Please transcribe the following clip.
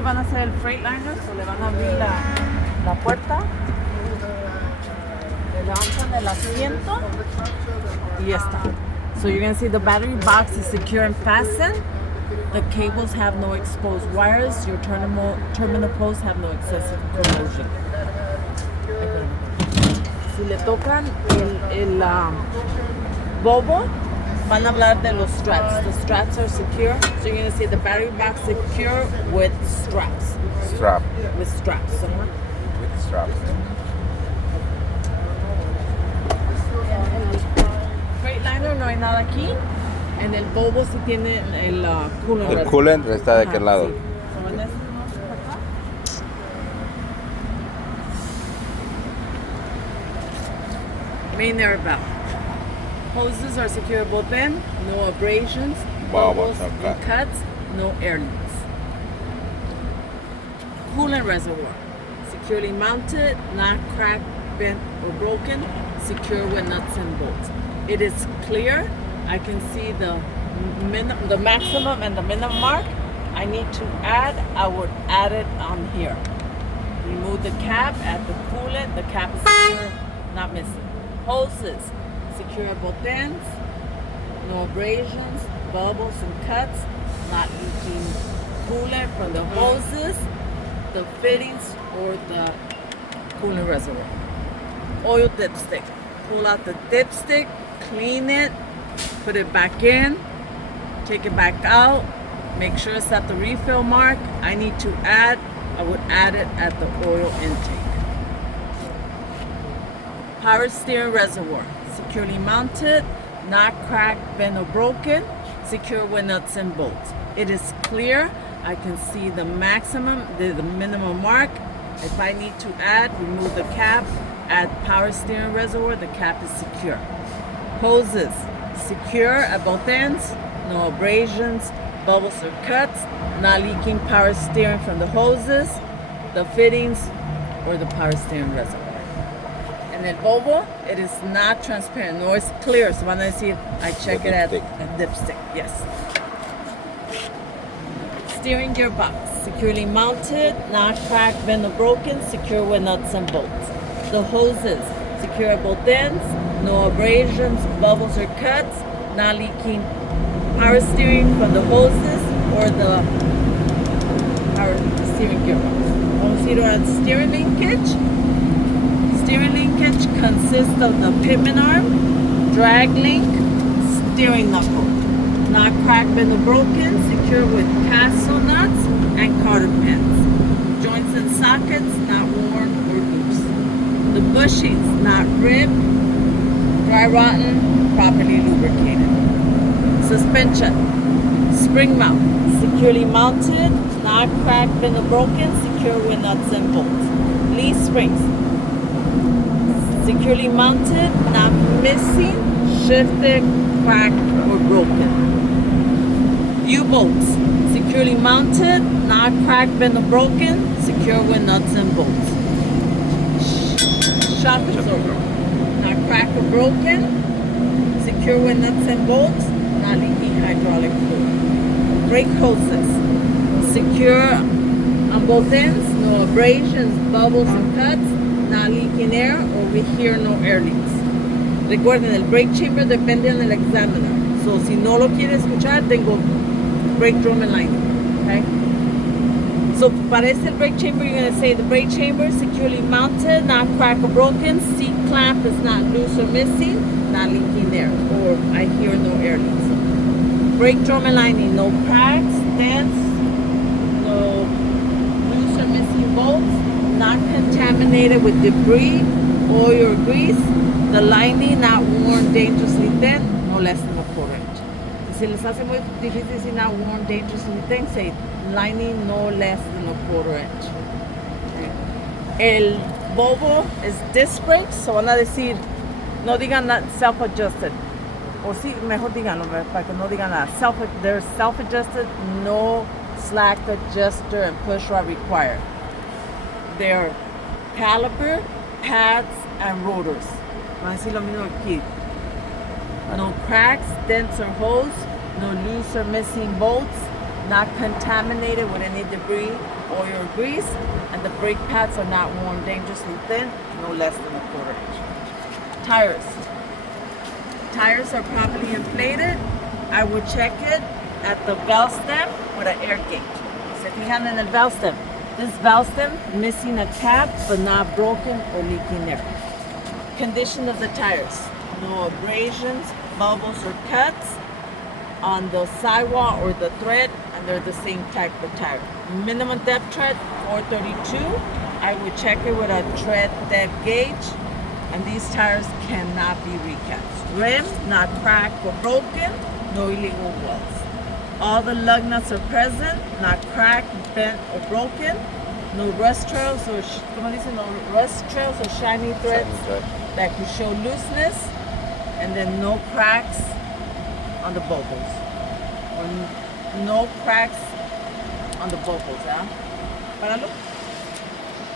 ustedes van a hacer el Freightliner, so le van a abrir la puerta, le levantan el asiento y ya está. So you're going to see the battery box is secure and fastened. The cables have no exposed wires. Your terminal posts have no excessive corrosion. Si le tocan el bobo, van a hablar de los straps. The straps are secure. So you're going to see the battery box secure with straps. Strap. With straps. With straps. Freightliner no hay nada aquí. En el bobo sí tiene el coolant. El coolant está de aquel lado. Sí. So en este vamos para acá. Main air valve. Hoses are secure both ends. No abrasions, bubbles, and cuts. No air leaks. Coolant reservoir. Securely mounted, not cracked, bent, or broken. Secure with nuts and bolts. It is clear. I can see the maximum and the minimum mark. I need to add, I would add it on here. Remove the cap, add the coolant. The cap is secure, not missing. Hoses, secure at both ends. No abrasions, bubbles, and cuts. Not leaking coolant from the hoses, the fittings, or the coolant reservoir. Oil dipstick. Pull out the dipstick, clean it, put it back in, take it back out, make sure it's at the refill mark. I need to add, I would add it at the oil intake. Power steering reservoir, securely mounted, not cracked, bent, or broken, secure with nuts and bolts. It is clear. I can see the maximum, the minimum mark. If I need to add, remove the cap, add power steering reservoir, the cap is secure. Hoses, secure at both ends, no abrasions, bubbles or cuts, not leaking power steering from the hoses, the fittings, or the power steering reservoir. And el bobo, it is not transparent, nor is clear. So when I see it, I check it at dipstick, yes. Steering gearbox, securely mounted, not cracked, bent, or broken, secure with nuts and bolts. The hoses, secure at both ends, no abrasions, bubbles, or cuts, not leaking power steering from the hoses or the power steering gearbox. Vamos a ir ahora al steering linkage. Steering linkage consists of the pivot arm, drag link, steering knuckle. Not cracked, bent, or broken, secure with castle nuts and cotter pins. Joints and sockets not worn or loose. The bushings not ripped, dry rotten, properly lubricated. Suspension, spring mount, securely mounted, not cracked, bent, or broken, secure with nuts and bolts. Leaf springs, securely mounted, not missing, shifted, cracked, or broken. U-bolts, securely mounted, not cracked, bent, or broken, secure with nuts and bolts. Shock absorber, not cracked or broken, secure with nuts and bolts, not leaking hydraulic fluid. Brake hoses, secure on both ends, no abrasions, bubbles, and cuts, not leaking air, over here no air leaks. Recuerden, el brake chamber depende del examiner. So si no lo quiere escuchar, tengo brake drum and lining, okay? So para este brake chamber, you're going to say the brake chamber securely mounted, not cracked or broken, seat clamp is not loose or missing, not leaking air, or I hear no air leaks. Brake drum and lining, no cracks, dents, no loose or missing bolts, not contaminated with debris, oil or grease, the lining not worn dangerously thin, no less than a quarter inch. Si les hace muy difícil decir not worn dangerously thin, say lining no less than a quarter inch. El bobo es disc brakes, so van a decir, no digan self-adjusted. O sí, mejor díganlo, para que no digan nada. They're self-adjusted, no slack adjuster and push rod required. They're caliper, pads, and rotors. Van a decir lo mismo aquí. No cracks, dents, or holes, no loose or missing bolts, not contaminated with any debris, oil or grease, and the brake pads are not worn dangerously thin, no less than a quarter inch. Tires. Tires are properly inflated. I would check it at the valve stem with an air gauge. So if you have an valve stem, this valve stem missing a cap but not broken or leaking there. Condition of the tires. No abrasions, bubbles, or cuts on the sidewall or the tread, and they're the same type of tire. Minimum depth tread 432. I would check it with a tread depth gauge, and these tires cannot be recapped. Rim not cracked or broken, no illegal welds. All the lug nuts are present, not cracked, bent, or broken. No rust trails or shiny threads that could show looseness, and then no cracks on the bubbles. Or no cracks on the bubbles, huh? Páralo.